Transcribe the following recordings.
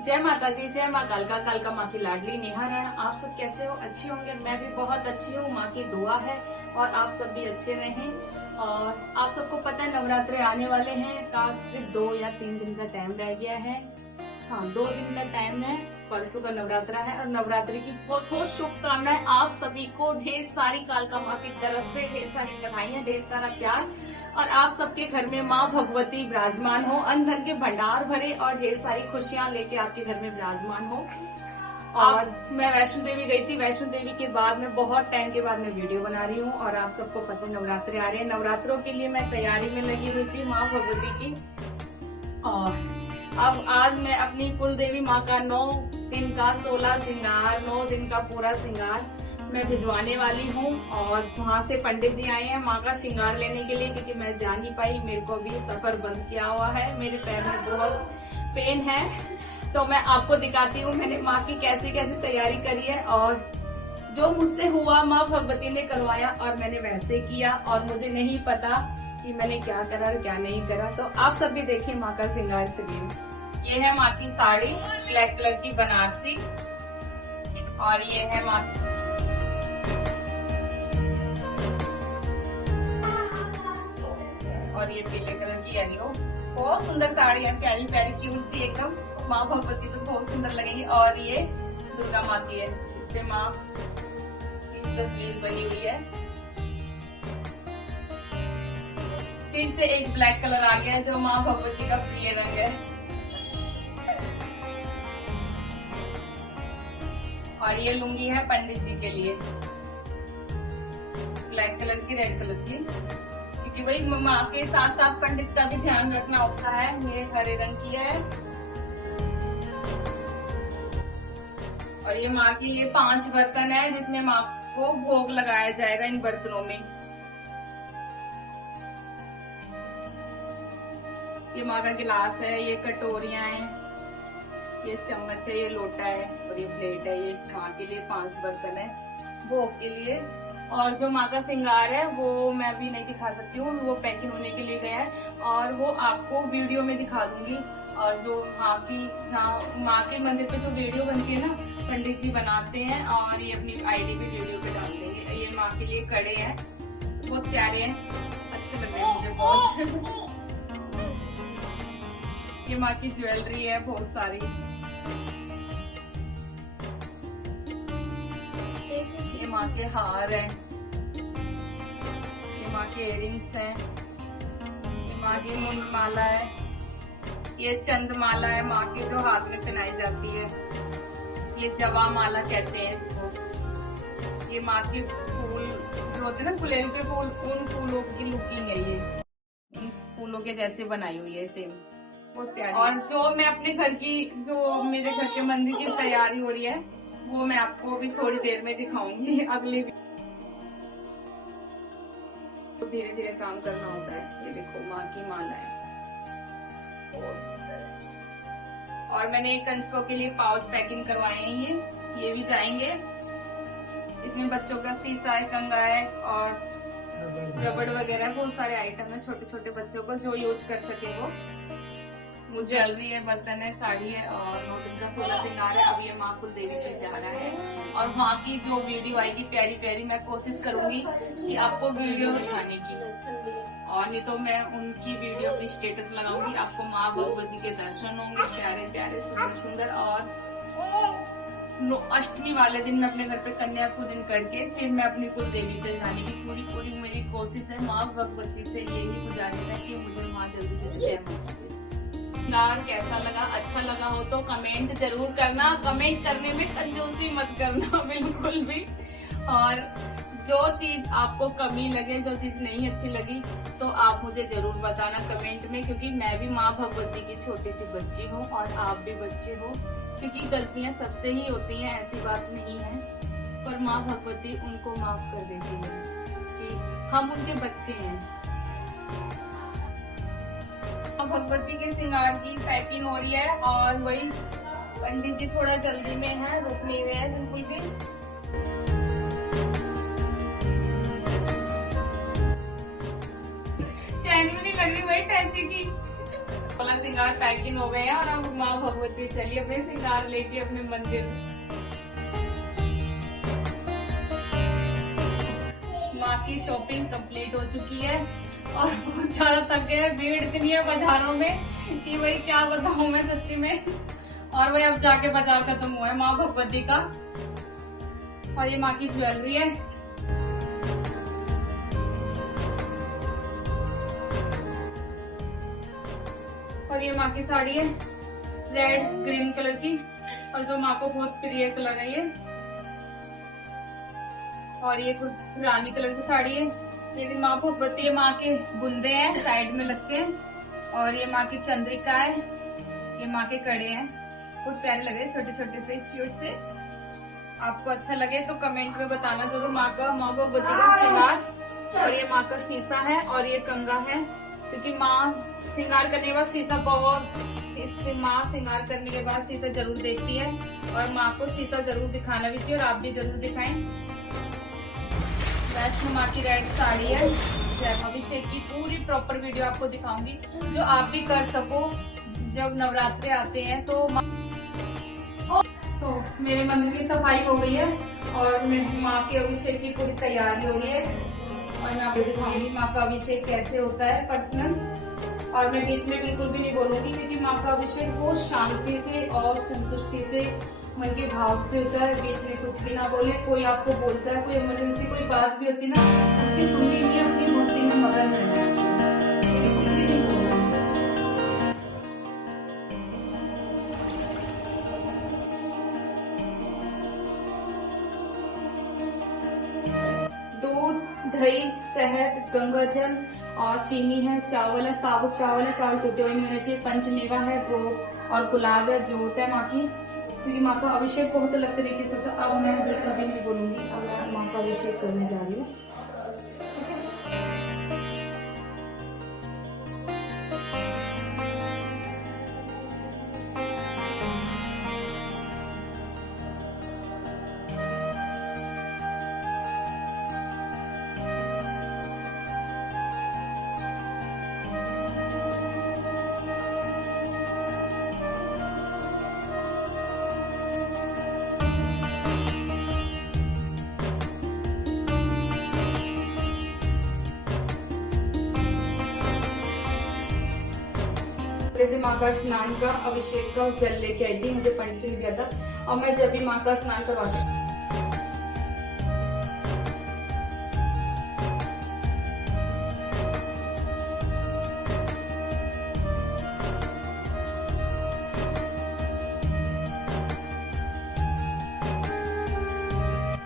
जय माता दी, जय माँ कालका माँ की लाडली नेहा राणा। आप सब कैसे हो? अच्छी होंगे। मैं भी बहुत अच्छी हूँ, माँ की दुआ है और आप सब भी अच्छे रहें। और आप सबको पता है नवरात्रे आने वाले हैं, का सिर्फ 2 या 3 दिन का टाइम रह गया है। हाँ, 2 दिन का टाइम है। परसों का नवरात्रा है और नवरात्रि की बहुत बहुत शुभकामनाएं आप सभी को। ढेर सारी कालका माँ की तरफ से ढेर सारी बधाइयां, ढेर सारा प्यार। और आप सबके घर में माँ भगवती विराजमान हो, अन्न धन के भंडार भरे और ढेर सारी खुशियां लेके आपके घर में विराजमान हो। और मैं वैष्णो देवी गई थी। वैष्णो देवी के बाद में बहुत टाइम के बाद मैं वीडियो बना रही हूँ और आप सबको पता है नवरात्रे आ रहे हैं। नवरात्रों के लिए मैं तैयारी में लगी हुई थी माँ भगवती की। और अब आज मैं अपनी कुल देवी माँ का 9 दिन का 16 श्रृंगार, 9 दिन का पूरा श्रृंगार मैं भिजवाने वाली हूँ। और वहाँ से पंडित जी आए हैं माँ का श्रृंगार लेने के लिए, क्योंकि मैं जा नहीं पाई। मेरे को भी सफर बंद किया हुआ है, मेरे पैर में बहुत पेन है। तो मैं आपको दिखाती हूँ मैंने माँ की कैसे कैसे तैयारी करी है और जो मुझसे हुआ माँ भगवती ने करवाया और मैंने वैसे किया। और मुझे नहीं पता कि मैंने क्या करा और क्या नहीं करा। तो आप सब भी देखिए माँ का श्रृंगार। चलिए, ये है माँ की साड़ी ब्लैक कलर की बनारसी और ये है माँ और ये पीले कलर की येलो। बहुत सुंदर साड़ी है, प्यारी प्यारी क्यूट सी एकदम। माँ भगवती तो बहुत सुंदर लगेगी। और ये दुर्गा माँ की है, इससे माँ की तस्वीर बनी हुई है। फिर से एक ब्लैक कलर आ गया है जो माँ भगवती का प्रिय रंग है। और ये लुंगी है पंडित जी के लिए, ब्लैक कलर की, रेड कलर की, क्योंकि वही माँ के साथ साथ पंडित का भी ध्यान रखना होता है। ये हरे रंग की है। और ये माँ की ये 5 बर्तन है जिसमें माँ को भोग लगाया जाएगा इन बर्तनों में। ये माँ का गिलास है, ये कटोरियां हैं, ये चम्मच है, ये लोटा है और ये प्लेट है। ये माँ के लिए 5 बर्तन है भोग के लिए। और जो माँ का श्रृंगार है वो मैं अभी नहीं दिखा सकती हूँ, वो पैकिंग होने के लिए गया है और वो आपको वीडियो में दिखा दूंगी। और जो माँ की जहाँ माँ के मंदिर पे जो वीडियो बनती है ना, पंडित जी बनाते हैं और ये अपनी आईडी पे वीडियो पे डाल देंगे। ये माँ के लिए कड़े हैं, बहुत प्यारे हैं, अच्छे लग रहे हैं मुझे बहुत। ये माँ की ज्वेलरी है बहुत सारी। ये माँ के हार हैं, ये माँ के इयरिंग्स हैं, ये माँ की मुंड माला है, ये चंद माला है माँ की जो हाथ में पहनाई जाती है। ये जवा माला कहते हैं इसको। ये माँ के फूल जो होते हैं ना, गुलेल के फूल, उन फूलों की लुकिंग है ये, उन फूलों के जैसे बनाई हुई है सेम, बहुत प्यारी। और जो मैं अपने घर की, जो मेरे घर के मंदिर की तैयारी हो रही है वो मैं आपको भी थोड़ी देर में दिखाऊंगी। अगले तो धीरे धीरे काम करना होता है। ये देखो माँ की माला है, बहुत सुंदर है। और मैंने कंजकों के लिए पाउच पैकिंग करवाए हैं, ये भी जाएंगे। इसमें बच्चों का शीशा है, कंघा है और रबड़ वगैरह बहुत सारे आइटम है छोटे छोटे बच्चों को जो यूज कर सके वो। मुझे ज्वेलरी है, बर्तन है, साड़ी है और 9 दिन का 16 श्रृंगार है। अब ये माँ कुल देवी पे जा रहा है और वहाँ की जो वीडियो आएगी प्यारी प्यारी, मैं कोशिश करूंगी कि आपको वीडियो दिखाने की। और नहीं तो मैं उनकी वीडियो की स्टेटस लगाऊंगी, आपको माँ भगवती के दर्शन होंगे प्यारे प्यारे सुंदर सुंदर। और अष्टमी वाले दिन मैं अपने घर पे कन्या पूजन करके फिर मैं अपनी कुल देवी पे जाने की पूरी मेरी कोशिश है। माँ भगवती से यही गुजारिश है कि मुझे माँ जल्दी से जय माता दी। कैसा लगा? अच्छा लगा हो तो कमेंट जरूर करना, कमेंट करने में कंजूसी मत करना बिल्कुल भी। और जो चीज आपको कमी लगे, जो चीज नहीं अच्छी लगी तो आप मुझे जरूर बताना कमेंट में, क्योंकि मैं भी माँ भगवती की छोटी सी बच्ची हूँ और आप भी बच्चे हो। क्योंकि गलतियां सबसे ही होती हैं, ऐसी बात नहीं है, पर माँ भगवती उनको माफ कर देती है कि हम उनके बच्चे हैं। भगवती के श्रृंगार की पैकिंग हो रही है और वही पंडित जी थोड़ा जल्दी में है, रुक नहीं रहे हैं बिल्कुल भी। चैन में नहीं लग रही वही टैची की। सोलह श्रृंगार पैकिंग हो गए हैं और अब माँ भगवती चलिए अपने श्रृंगार लेके अपने मंदिर। माँ की शॉपिंग कंप्लीट हो चुकी है और बहुत ज्यादा थक गए। भीड़ इतनी है बाजारों में कि वही क्या बताऊं मैं सच्ची में। और वही अब जाके बाजार खत्म हुआ है माँ भगवती का। और ये माँ की ज्वेलरी है। और ये माँ की साड़ी है रेड ग्रीन कलर की, और जो माँ को बहुत प्रिय कलर है ये। और ये रानी कलर की साड़ी है। ये भी माँ भगवती है, माँ के बुंदे हैं साइड में लग के। और ये माँ की चंद्रिका है, ये माँ के कड़े हैं, बहुत प्यारे लगे छोटे छोटे से क्यूट से। आपको अच्छा लगे तो कमेंट में बताना जरूर। माँ भगवती का श्रृंगार। और ये माँ का शीशा है और ये कंगा है, क्योंकि माँ श्रृंगार करने के बाद शीशा माँ श्रृंगार करने के बाद शीशा जरूर देखती है। और माँ को शीशा जरूर दिखाना भी चाहिए और आप भी जरूर दिखाएं। वैष्णो माँ की रेड साड़ी है। जय अभिषेक की पूरी प्रॉपर वीडियो आपको दिखाऊंगी, जो आप भी कर सको जब नवरात्रे आते हैं। तो मेरे मंदिर की सफाई हो गई है और माँ के अभिषेक की पूरी तैयारी हो रही है। और मैं आपको दिखाऊंगी माँ का अभिषेक कैसे होता है पर्सनल। और मैं बीच में बिल्कुल भी नहीं बोलूंगी, क्योंकि माँ का अभिषेक बहुत शांति से और संतुष्टि से मन के भाव से होता है। बीच में कुछ भी ना बोले। कोई आपको बोलता है, कोई इमरजेंसी कोई बात भी होती है ना, उसकी सुननी नहीं, अपनी मूर्ति में मगन रहना है। दूध, दही, शहद, गंगाजल और चीनी है। चावल है, साबुत चावल है, चावल टूटे हुए नहीं होने चाहिए। पंचमेवा है, गो और गुलाब है, जोत है माँ की, क्योंकि माँ का अभिषेक बहुत अलग तरीके से था। अब मैं बिल्कुल भी नहीं बोलूंगी, अब मैं माँ का अभिषेक करने जा रही हूँ। जैसे माँ का स्नान का अभिषेक का जल लेके आई थी, मुझे पंडित ने दिया था। और मैं जब भी माँ का स्नान करवाती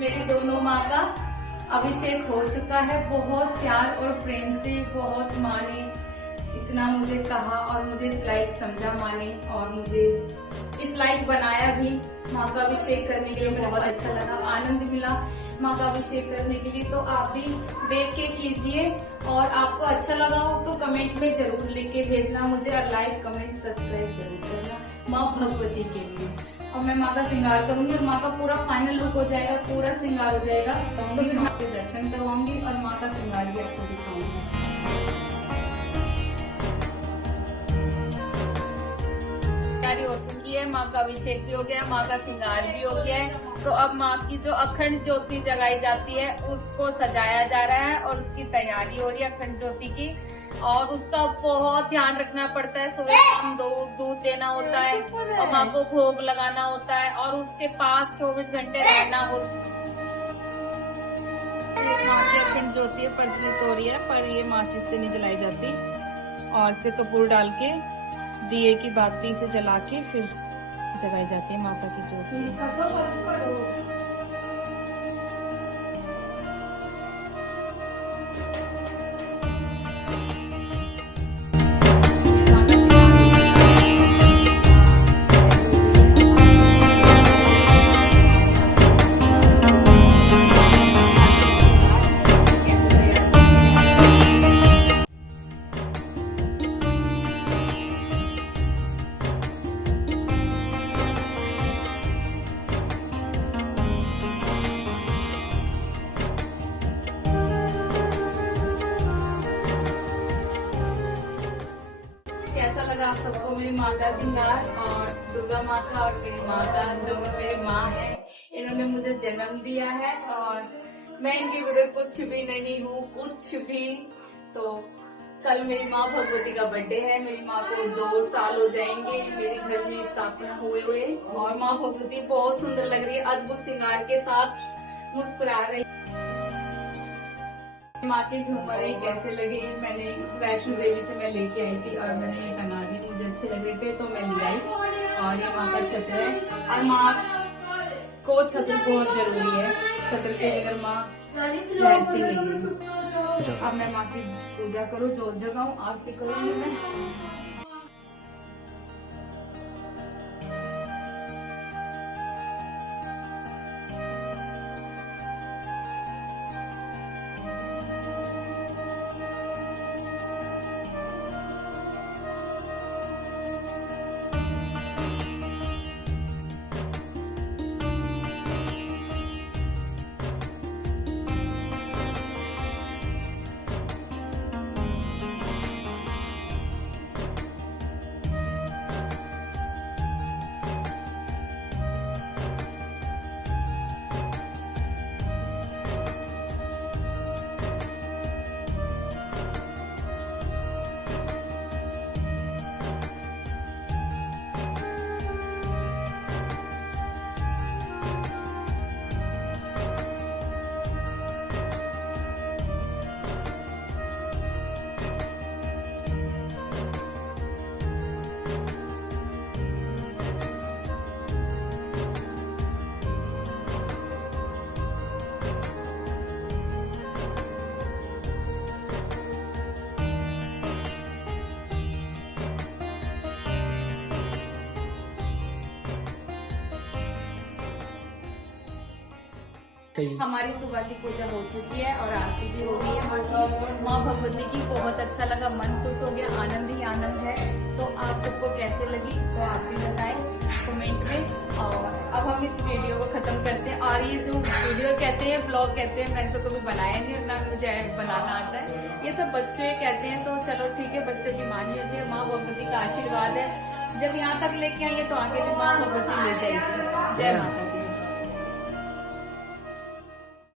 मेरी दोनों माँ का अभिषेक हो चुका है। बहुत प्यार और प्रेम से, बहुत माँ ने इतना मुझे कहा और मुझे इस लायक समझा माँ ने, और मुझे इस लायक बनाया भी। माँ का अभिषेक करने के लिए मुझे बहुत अच्छा लगा, आनंद मिला माँ का अभिषेक करने के लिए। तो आप भी देख के कीजिए, और आपको अच्छा लगा हो तो कमेंट में जरूर लिख के भेजना मुझे, और लाइक कमेंट सब्सक्राइब जरूर करना माँ भगवती के लिए। और मैं माँ का श्रृंगार करूंगी और माँ का पूरा फाइनल लुक हो जाएगा, पूरा श्रृंगार हो जाएगा, तो मैं आपके दर्शन करवाऊंगी और माँ का श्रृंगार भी आपको दिखाऊंगी। तैयारी हो चुकी है, माँ का अभिषेक भी हो गया, माँ का श्रृंगार भी हो गया है। तो अब माँ की जो अखंड ज्योति जगाई जाती है उसको सजाया जा रहा है और उसकी तैयारी हो रही है अखंड ज्योति की। और उसका बहुत ध्यान रखना पड़ता है। सुबह शाम दूध देना होता है और माँ को भोग लगाना होता है और उसके पास 24 घंटे रहना होता है। माँ की अखंड ज्योति प्रज्वलित हो रही है, पर ये माचिस से नहीं जलाई जाती, और इस पे कपूर डाल के दिए की बाती से जला के फिर जगाई जाती है माता की ज्योति। मेरी माँ का श्रृंगार और दुर्गा माँ का और मेरी माँ का, दोनों मेरी माँ है। इन्होंने मुझे जन्म दिया है और मैं इनके बगैर कुछ भी नहीं हूँ, कुछ भी। तो कल मेरी माँ भगवती का बर्थडे है। मेरी माँ को 2 साल हो जाएंगे मेरे घर में स्थापना हुए और माँ भगवती बहुत सुंदर लग रही है, अद्भुत श्रृंगार के साथ मुस्कुरा रही। माँ के झूमर कैसे लगे, मैंने वैष्णो देवी से मैं लेके आई थी और मैंने ये बना दी, मुझे अच्छे लग रहे थे तो मैं ले आई। और ये माँ का छत्र है और माँ को छत्र बहुत जरूरी है, छत्र के बगैर माँ रहती नहीं है। अब मैं माँ की पूजा करूँ, जोत जगाऊं, आरती करूंगी मैं। हमारी सुबह की पूजा हो चुकी है और आरती भी हो गई है माँ भगवती की। बहुत अच्छा लगा, मन खुश हो गया, आनंद ही आनंद है। तो आप सबको कैसे लगी तो आप भी बताएं कमेंट में। और अब हम इस वीडियो को खत्म करते हैं। और ये जो वीडियो कहते हैं, ब्लॉग कहते हैं, मैंने तो कभी बनाया नहीं, ना मुझे बनाना आता है। ये सब बच्चे कहते हैं तो चलो ठीक है, बच्चों की मानी होती है। माँ भगवती का आशीर्वाद है, जब यहाँ तक लेके आएंगे तो आगे भी माँ भगवती ले जाएगी। जय माता दी।